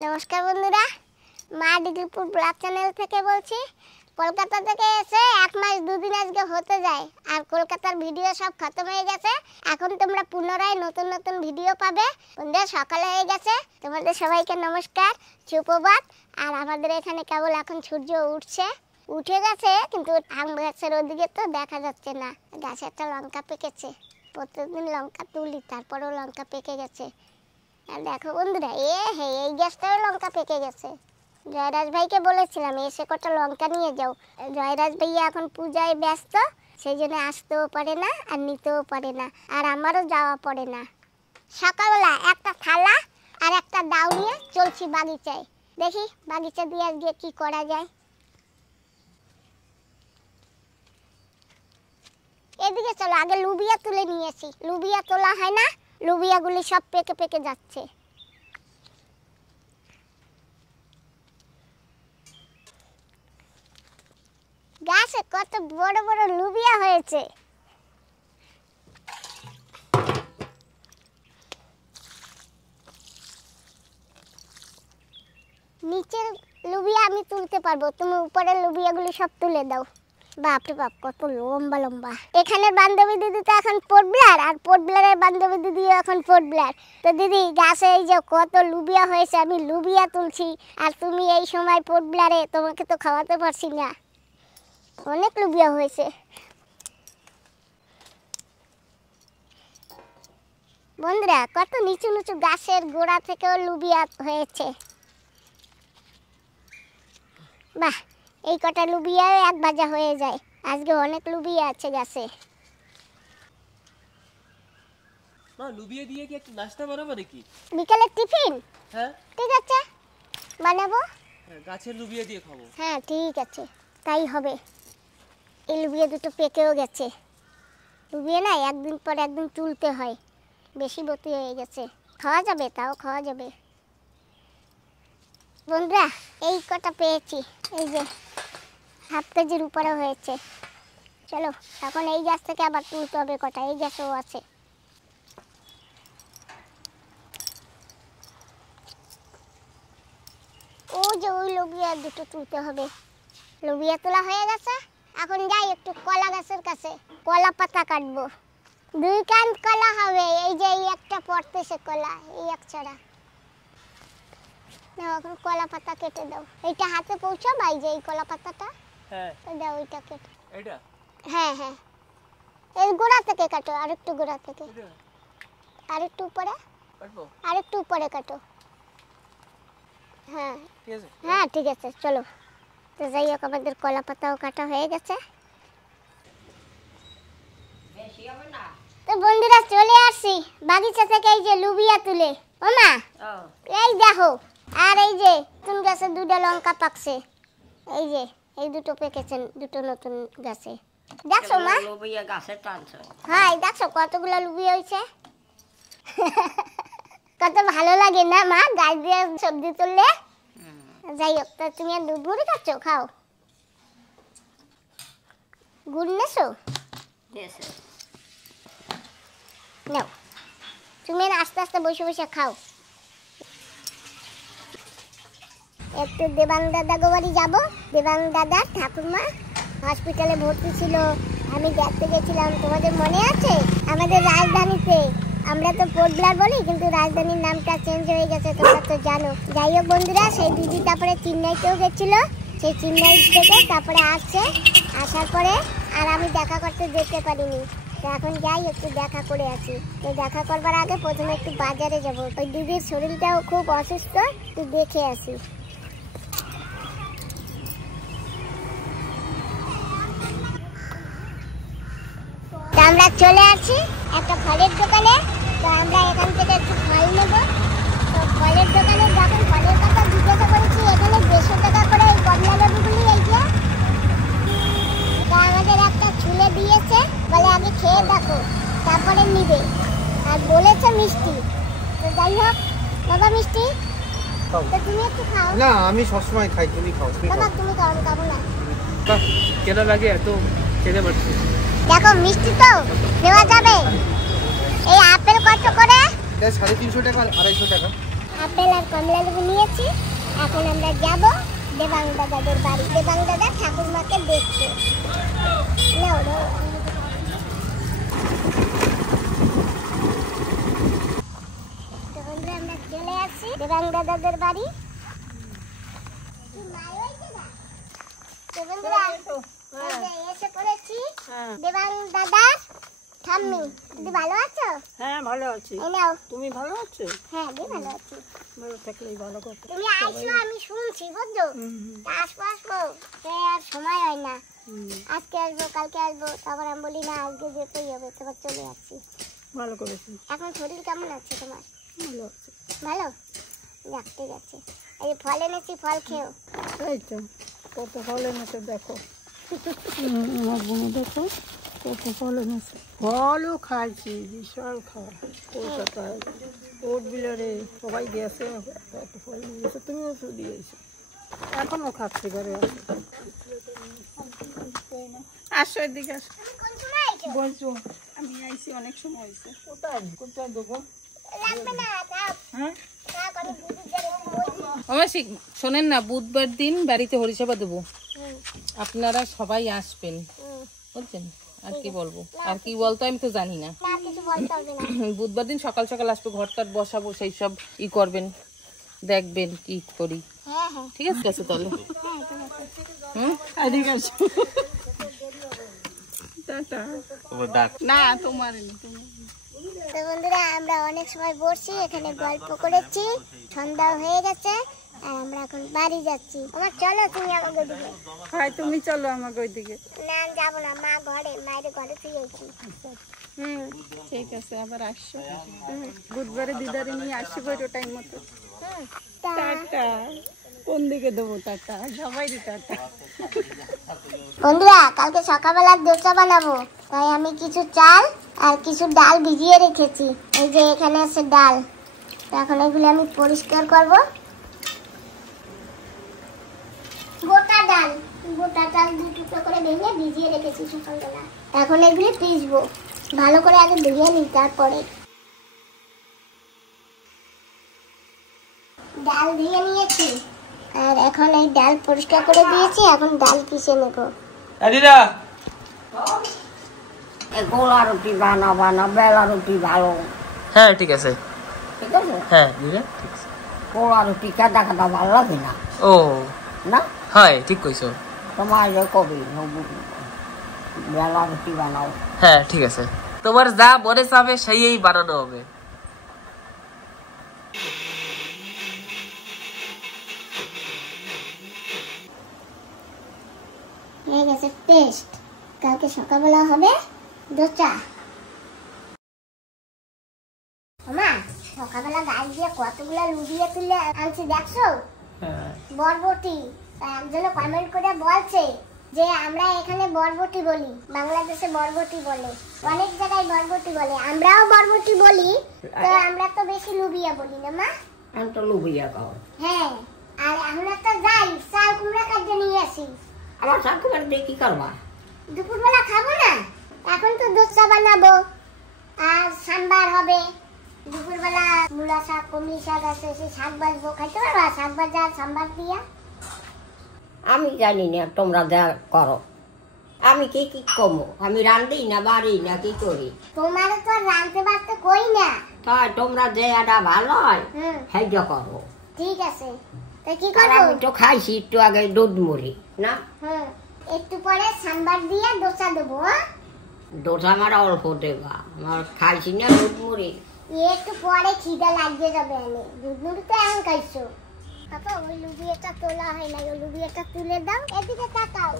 নমস্কার বন্ধুরা, মা ডিগ্রিপুর ব্লগ চ্যানেল থেকে বলছি। কলকাতা থেকে এসে 1 মাস 2 দিন আজকে হতে যায়, আর কলকাতার ভিডিও সব খতম হয়ে গেছে। এখন তোমরা পুনরায় নতুন নতুন ভিডিও পাবে। বন্ধুরা, সকাল হয়ে গেছে, তোমাদের সবাইকে নমস্কার, সুপ্রভাত। আর আমাদের এখানে কেবল এখন সূর্য উঠে গেছে, কিন্তু আম গাছের ওদিকে তো দেখা যাচ্ছে না। গাছে একটা লঙ্কা পেকেছে, প্রত্যেকদিন লঙ্কা তুলি, তারপরেও লঙ্কা পেকে গেছে। আর দেখো বন্ধুরা, এই গাছটাও লঙ্কা পেকে গেছে। জয়রাজ ভাইকে বলেছিলাম এসে কটা লঙ্কা নিয়ে যাও। জয়রাজ ভাইয়া এখন পূজায় ব্যস্ত, সেই জন্য আসতেও পারে না আর নিতেও পারে না, আর আমারও যাওয়া পড়ে না। সকালবেলা একটা থালা আর একটা দাও নিয়ে চলছি বাগিচায়। দেখি বাগিচা দিয়ে আজকে কি করা যায়। এদিকে চলো, আগে লুবিয়া তুলে নিয়েছি। লুবিয়া তোলা হয় না, লুবিয়াগুলি সব পেকে পেকে যাচ্ছে। গাছে কত বড় বড় লুবিয়া হয়েছে। নিচের লুবিয়া আমি তুলতে পারবো, তুমি উপরের লুবিয়াগুলি সব তুলে দাও। বাপরে বাপ, কত লম্বা লম্বা। এখানের বান্ধবী দিদি তো এখন পোর্টব্লেয়ার, আর পোর্টব্লেয়ারের বান্ধবী দিদিও এখন পোর্টব্লেয়ার। তো দিদি, গাছে এই যে কত লুবিয়া হয়েছে, আমি লুবিয়া তুলছি, আর তুমি এই সময় পোর্টব্লেয়ারে, তোমাকে তো খাওয়াতে পারছি না। অনেক লুবিয়া হয়েছে। বন্ধুরা, কত নিচু নিচু গাছের গোড়া থেকেও লুবিয়া হয়েছে। বাহ, এই কটা লুবিয়া এক ভাজা হয়ে যায়। আজকে অনেক লুবিয়া আছে গাছে। মা, লুবিয়া দিয়ে কি একটু নাস্তা বানাবো নাকি? বিকালে টিফিন? হ্যাঁ ঠিক আছে, বানাবো। হ্যাঁ, গাছের লুবিয়া দিয়ে খাবো। হ্যাঁ ঠিক আছে, তাই হবে। এই লুবিয়া দুটো পেকেও গেছে। লুবিয়া না একদিন পর একদিন তুলতে হয়, বেশি বতি হয়ে গেছে। খাওয়া যাবে, তাও খাওয়া যাবে। বন্ধুরা, এই কটা পেয়েছি, এই যে হাফ কেজির উপরে হয়েছে। চলো, এখন এই গাছ থেকে আবার তুলতে হবে কটা, এই গাছও আছে। ও যে ওই লুবিয়া দুটো তুলতে হবে। লুবিয়া তোলা হয়ে গেছে, এখন যাই একটু কলা গাছের কাছে, কলা পাতা কাটবো। 2 কান কলা হবে, এই যে এই একটা পড়তেছে কলা, এই এক ছড়া। নাও, এখন কলা পাতা কেটে দাও। এইটা হাতে পৌঁছাবা, এই যে এই কলা পাতাটা। হ্যাঁ দাও, ওইটা কেটে। এটা? হ্যাঁ হ্যাঁ, এই গোড়া থেকে কাটো, আর একটু গোড়া থেকে, আর একটু উপরে কাটবো, আর একটু উপরে কাটো। হ্যাঁ ঠিক আছে। হ্যাঁ ঠিক আছে, চলো। তো যাই হোক, আমাদের কলা পাতাও কাটা হয়ে গেছে। তো বন্ধুরা, চলে আসছি বাগিচা থেকে এই যে লুবিয়া তুলে। ও মা, এই দেখো, আর এই যে নতুন গাছে 2টা লঙ্কা পাকছে। এই যে এই দুটো পেকেছে, দুটো নতুন গাছে। দেখছো মা? লুবিয়া গাছে টানছে। হ্যাঁ, দেখছো কতগুলো লুবিয়া হয়েছে। কত ভালো লাগে না মা, গাছ দিয়ে সবজি তুললে। যাই হোক, তা তুমি আর গুড় খাচ্ছ? খাও, গুড় নেছো? নাও, তুমি আস্তে আস্তে বসে বসে খাও। একটু দেবাং দাদা বাড়ি যাবো। দেবাং দাদা ঠাকুরমা হসপিটালে ভর্তি ছিল, আমি দেখতে গেছিলাম। তোমাদের মনে আছে? আমাদের রাজধানীতে, আমরা তো পোর্টব্লেয়ার বলি, কিন্তু রাজধানীর নামটা চেঞ্জ হয়ে গেছে, তোমরা তো জানো। যাই হোক বন্ধুরা, সেই দিদি তারপরে চেন্নাইতেও গেছিল। সেই চেন্নাই থেকে তারপরে আসার পরে আর আমি দেখা করতে যেতে পারিনি। তো এখন যাই, একটু দেখা করে আসি। তো দেখা করবার আগে প্রথমে একটু বাজারে যাব। ওই দিদির শরীরটাও খুব অসুস্থ, একটু দেখে আসি। আমরা চলে আসি একটা ফলের দোকানে। তো আমরা এখান থেকে একটু ফল নেব। তো ফলের দোকানে যখন ফলের কথা জিজ্ঞাসা করেছি, এখানে 150 টাকা করে এই কমলা লেবুগুলি। এই যে তা আমাদের একটা ছুলে দিয়েছে, বলে আগে খেয়ে দেখো, তারপরে নিবে। আর বলেছে মিষ্টি। তো যাই হোক বাবা, মিষ্টি তো তুমি একটু খাও। না, আমি সবসময় খাই, তুমি খাও। বাবা তুমি খাও, আমি খাবো না। কেন লাগে এত খেতে পারছি? দেখো মিষ্টি তো দেওয়া যাবে। এই আপেল কত করে? এটা 350 টাকা আর 250 টাকা। আপেল আর কমলা লেবু নিয়েছি। এখন আমরা যাব দেবাং দাদাদের বাড়ি, দেবাং দাদা ঠাকুরমাকে দেখতে। নাও নাও। তো বন্ধুরা আমরা চলে আসছি দেবাং দাদাদের বাড়ি। তো বন্ধুরা এসে পড়েছি দেবাং দাদার ঠাম্মি। দিদি ভালো আছো? হ্যাঁ ভালো আছি। এই নাও। তুমি ভালো আছো? হ্যাঁ দিদি ভালো আছি। ভালো থাকলেই ভালো কথা। তুমি আইছো আমি শুনছি বুঝছো। আসবো আসবো সে আর সময় হয় না। আজকে আসবো কালকে আসবো, তারপর আমি বলি না আজকে যেতেই হবে, তারপর চলে আসছি। ভালো করেছি। এখন শরীর কেমন আছে তোমার? ভালো আছে। ভালো? যাক ঠিক আছে। এই ফল এনেছি, ফল খেও। এই তো কত ফল এনেছে দেখো। আমার বোনে দেখো কত ফল এনেছে। ফলও খাইছি, বিশাল খাওয়া। কলকাতায় কোর্ট বিলারে সবাই গেছে, এত ফল নিয়েছে, তুমিও তো দিয়েছো। এখনো খাচ্ছি ঘরে। আসো এদিকে আসো। কোন সময় আইছো? বলছো আমি আইছি অনেক সময় হয়েছে। কোথায় কোথায় দেবো? লাগবে না, দাও। হ্যাঁ দাও, আমি দুধ দিয়ে বই। অবশ্যই শোনেন না, বুধবার দিন বাড়িতে হরিসভা দেবো, আপনারা সবাই আসবেন, বুঝছেন? আর কি বলবো, আর কি বলতো আমি তো জানি না। না কিছু বলতে হবে না। বুধবার দিন সকাল সকাল আসবো, ঘরটার বসাবো, সেই সব করবেন, দেখবেন কি করি। হ্যাঁ হ্যাঁ ঠিক আছে তাহলে। হুম, এদিকে আসো। টাটা। না তোমার তো বন্ধুরা আমরা অনেক সময় বসছি এখানে, গল্প করেছি, সন্ধ্যা হয়ে গেছে আর আমরা এখন বাড়ি যাচ্ছি। আমার চলো তুমি আমাকে দিকে। ভাই তুমি চলো আমাকে ওইদিকে। না আমি যাবো না, মা ঘরে, মায়ের ঘরে শুয়েছি। ঠিক আছে, আবার আসছো। বুধবারে দিদারে নিয়ে আসবো টাইম মতো। টাটা। কোন দিকে দেবো টাটা? সবাই টাটা। বন্ধুরা কালকে সকালবেলা দোসা বানাবো, তাই আমি কিছু চাল আর কিছু ডাল ভিজিয়ে রেখেছি। এই যে এখানে আছে ডাল, তো এখন এগুলো আমি পরিষ্কার করব। গোটা ডাল দু টুকরো করে ভেঙে ভিজিয়ে রেখেছি সকালবেলা। এখন এগুলো পিসবো, ভালো করে আগে ধুয়ে নিই, তারপরে ডাল ধুয়ে নিয়েছি আর এখন এই ডাল পরিষ্কার করে দিয়েছি। এখন ডাল পিষে নেবো। দিদা গোলা রুটি বানাবা না বেলা রুটি ভালো? হ্যাঁ ঠিক আছে। ঠিক আছে, হ্যাঁ দিদা ঠিক আছে। গোলা রুটি কাদা কাদা ভালো লাগে না। ও না হয় ঠিক কইছো। তোমার কবি বেলা রুটি বানাও। হ্যাঁ ঠিক আছে, তোমার যা মনে চাবে সেই বানানো হবে। হয়ে গেছে পেস্ট, কালকে সকালবেলা হবে দোসা। মা সকালবেলা গাছ দিয়ে কতগুলা লুবিয়ে তুলে আনছি দেখছো? বরবটি। একজনে কমেন্ট করে বলছে যে আমরা এখানে বরবটি বলি, বাংলাদেশে বরবটি বলে, অনেক জায়গায় বরবটি বলে, আমরাও বরবটি বলি, তো আমরা তো বেশি লুবিয়া বলি না মা? আমি তো লুবিয়া খাও। হ্যাঁ, আর আমরা তো যাই চাল কুমড়া কাটতে নিয়ে আসি। আমার শাকুমার দিয়ে কি করবা? দুপুরবেলা খাবো না, এখন তো দোসা বানাবো আর সাম্বার হবে। দুপুরবেলা মূলা শাক, কমলি শাক আছে, সেই শাক ভাজবো, খাইতে পারবা শাক ভাজা আর সাম্বার দিয়া? আমি জানি না, তোমরা যা করো। আমি কি কি কমো? আমি রান্ধি না বাড়ি না কি করি? তোমার তো আর রাঁধতে বাড়তে কই না। তাই তোমরা যে এটা ভালো হয় হুম সেইটা করো। ঠিক আছে, তো কি আর করবো? আমি তো খাইছি একটু আগে দুধ মুড়ি না। একটু পরে সাম্বার দিয়ে দোসা দেবো। দোসা আমার অল্প দেবা, আমার খাইছি না দুধ মুড়ি। একটু পরে খিদে লাগিয়ে যাবে। আমি দুধ মুড়ি তো এখন খাইছো। পাপা ওই লুবিয়াটা তোলা হয় না, ওই লুবিয়াটা তুলে দাও, এদিকে তাকাও।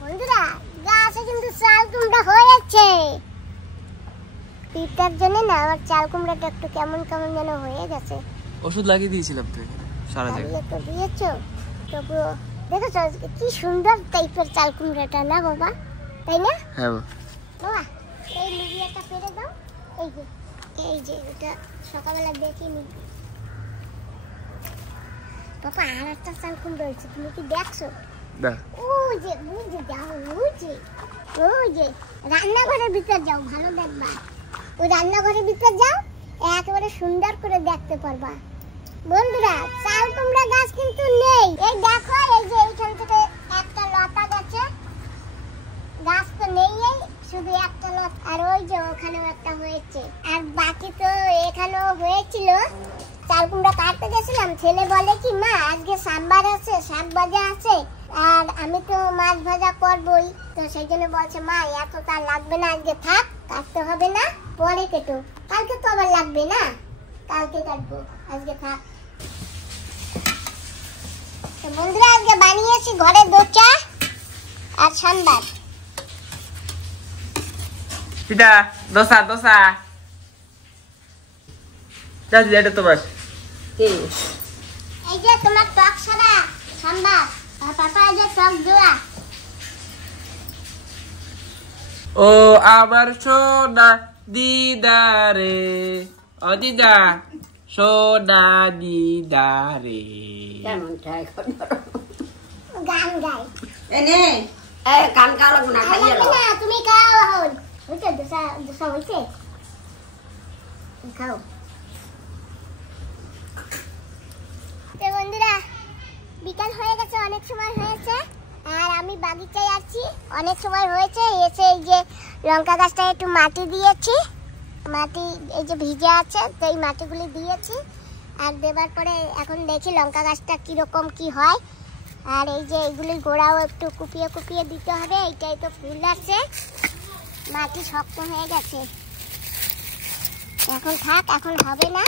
বন্ধুরা গাছে কিন্তু চাল কুমড়া হয়েছে। পিঠার জন্য না আমার চাল কুমড়াটা একটু কেমন কেমন যেন হয়ে গেছে। ওষুধ লাগিয়ে দিয়েছিলাম তো সারা জায়গায়। লাগিয়ে তো দিয়েছো, তবুও দেখেছো কি সুন্দর টাইপের চাল কুমড়াটা না বাবা, তাই না? হ্যাঁ বাবা এই লুবিয়াটা পেরে দাও। এই যে এটা সকালবেলা দেখিনি বাবা, আর একটা চাল কুমড়া হয়েছে, তুমি কি দেখছো? না ওই যে যাও, ওই যে রান্নাঘরের ভিতর যাও, ভালো দেখবা। ওই রান্নাঘরের ভিতর যাও, একেবারে সুন্দর করে দেখতে পারবা। বন্ধুরা, চাল কুমড়া গাছ কিন্তু নেই। এই দেখো, এই যে এইখান থেকে একটা লতা গেছে, গাছ তো নেই, এই শুধু একটা লতা। আর ওই যে ওখানেও একটা হয়েছে, আর বাকি তো এখানেও হয়েছিল। চাল কুমড়া কাটতে গেছিলাম, ছেলে বলে কি মা আজকে সাম্বার আছে, শাক ভাজা আছে, আর আমি তো মাছ ভাজা করবই, তো সেই জন্য বলছে মা এত তার লাগবে না, আজকে থাক, কাটতে হবে না, পরে কেটো, কালকে তো আবার লাগবে না, কালকে কাটবো, আজকে থাক। তো বন্ধুরা, আজকে বানিয়েছি ঘরে দোচা আর সাম্বার। পিঠা দোসা দোসা দাদি এটা তোমার। এই যে তোমার টক সাদা সাম্বার, আর পাপা এই যে টক জোড়া। ও আমার সোনা দিদারে, ও দিদা সোনা দিদারে। কেমন চাই গান গাই। এনে এ কান কালো না খাইয়ে লাগবে না, তুমি খাও এখন। হইছে দোসা, দোসা হইছে, খাও। তো বন্ধুরা, বিকাল হয়ে গেছে, অনেক সময় হয়েছে, আর আমি বাগিচায় আছি, অনেক সময় হয়েছে। এসে এই যে লঙ্কা গাছটা একটু মাটি দিয়েছি, মাটি এই যে ভিজে আছে, তো এই মাটিগুলি দিয়েছি, আর দেবার পরে এখন দেখি লঙ্কা গাছটা কিরকম কি হয়। আর এই যে এগুলি গোড়াও একটু কুপিয়ে কুপিয়ে দিতে হবে, এইটাই তো ফুল আছে, মাটি শক্ত হয়ে গেছে, এখন থাক, এখন হবে না।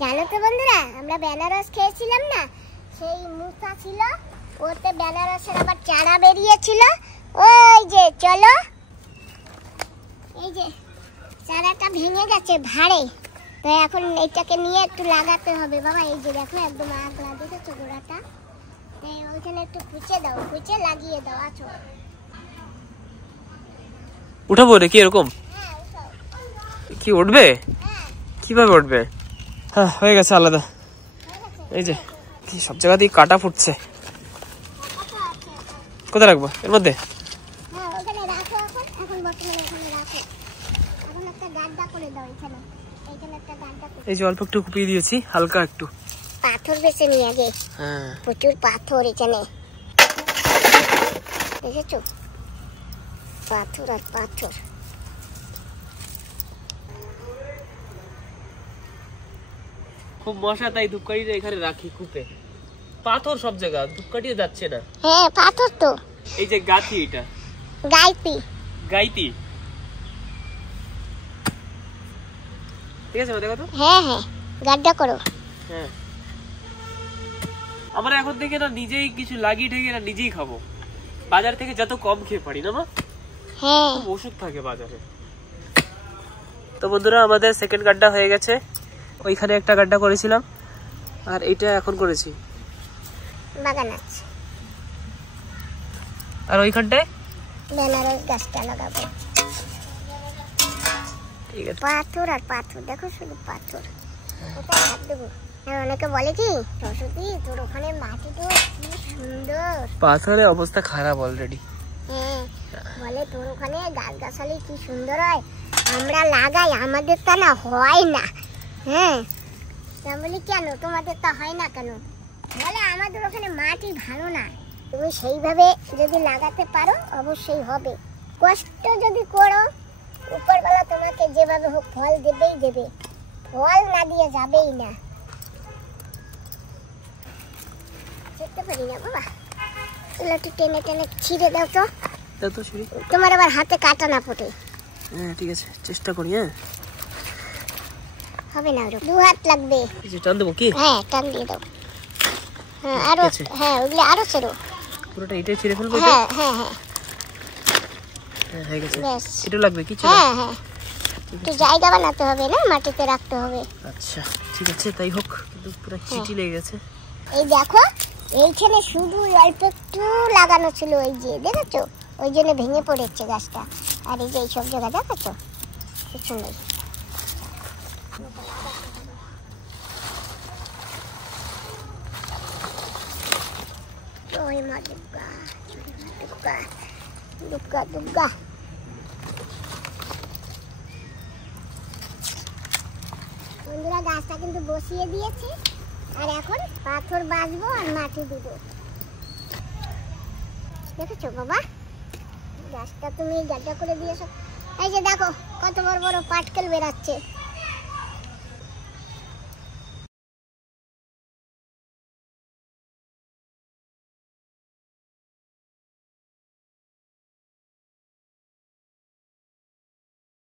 জানো তো বন্ধুরা, আমরা বেনারস খেয়েছিলাম না, সেই মুসা ছিল, ওতে বেনারসের আবার চারা বেরিয়েছিল, ওই যে চলো, এই যে চারাটা ভেঙে গেছে ভাড়ে, তো এখন এইটাকে নিয়ে একটু লাগাতে হবে বাবা। এই যে দেখো একদম আগলা, দেখেছো গোড়াটা, ওইখানে একটু কুচে দাও, কুচে লাগিয়ে দাও। আছো উঠাবো নাকি এরকম? হ্যাঁ, উঠাও। কি উঠবে? হ্যাঁ, কিভাবে উঠবে? হ্যাঁ হয়ে গেছে আলাদা। এই যে কি সব জায়গা দিয়ে কাটা ফুটছে। কোথায় রাখবো? এর মধ্যে? হ্যাঁ, ওখানে রাখো, এখন বর্তমানে ওখানে রাখো। এখন একটা গাড্ডা করে দাও এখানে, এইখানে একটা গাড্ডা করে। এই যে অল্প একটু কুপিয়ে দিয়েছি, হালকা একটু। পাথর বেছে নিয়ে আগে, হ্যাঁ প্রচুর পাথর এখানে, দেখেছো, পাথর আর পাথর। খুব মশা, তাই ধূপকাঠিটা এখানে রাখি কূপে। পাথর সব জায়গা, ধূপকাঠিও যাচ্ছে না। হ্যাঁ, পাথর তো। এই যে গাতি, এটা গাইতি, গাইতি, ঠিক আছে দেখো তো। হ্যাঁ হ্যাঁ, গাড্ডা করো। হ্যাঁ, আমরা এখন থেকে না নিজেই কিছু লাগিয়ে ঠেকে না নিজেই খাবো, বাজার থেকে যত কম খেয়ে পারি না মা। হ্যাঁ, খুব ওষুধ থাকে বাজারে। তো বন্ধুরা, আমাদের সেকেন্ড গাড্ডা হয়ে গেছে। ওইখানে একটা গাড্ডা করেছিলাম, আর এইটা এখন করেছি, বাগান আছে। আর ওইখানটায় বেনারস গাছটা লাগাবো। ঠিক আছে। পাথর আর পাথর, দেখো শুধু পাথর, কোথায় হাত দেবো। অনেকে বলে কি সরস্বতী তোর ওখানে মাটি তো কি সুন্দর, পাথরের অবস্থা খারাপ অলরেডি। হ্যাঁ, বলে তোর ওখানে গাছ গাছালি কি সুন্দর হয়, আমরা লাগাই, আমাদের তা না হয় না। হ্যাঁ, আমি বলি কেন তোমাদের তা হয় না কেন, বলে আমাদের ওখানে মাটি ভালো না। তুমি সেইভাবে যদি লাগাতে পারো অবশ্যই হবে, কষ্ট যদি করো উপরবেলা তোমাকে যেভাবে হোক ফল দেবেই দেবে, ফল না দিয়ে যাবেই না। দেখতে পারি না বাবা, একটু টেনে টেনে ছিঁড়ে দাও তো, দাও তো ছুরি। তোমার আবার হাতে কাটা না ফোটে। হ্যাঁ ঠিক আছে, চেষ্টা করি। হ্যাঁ হবে না, ওরকম 2 হাত লাগবে। এই যে টান দেবো কি? হ্যাঁ, টান দিয়ে দাও। হ্যাঁ, আরো, হ্যাঁ ওগুলো আরো ছেড়ো। পুরোটা এটাই ছিঁড়ে ফেলবো? হ্যাঁ হ্যাঁ হ্যাঁ, হ্যাঁ হয়ে গেছে। ব্যাস। এটা লাগবে কি? হ্যাঁ হ্যাঁ, একটু জায়গা বানাতে হবে না, মাটিতে রাখতে হবে। আচ্ছা ঠিক আছে, তাই হোক, কিন্তু পুরো চিটি লেগে গেছে। এই দেখো, এইখানে শুধু অল্প একটু লাগানো ছিল, ওই যে দেখেছো, ওই জন্য ভেঙে পড়েছে গাছটা। আর এই যে এইসব জায়গা দেখেছো কিছু নেই। ওই মা দুর্গা, দুর্গা দুর্গা দুর্গা। বন্ধুরা গাছটা কিন্তু বসিয়ে দিয়েছি, আর এখন পাথর বাঁধবো আর মাটি দিব। দেখেছো বাবা, গাছটা তুমি গাড্ডা করে দিয়েছো। এই যে দেখো কত বড় বড় পাটকেল বেরাচ্ছে।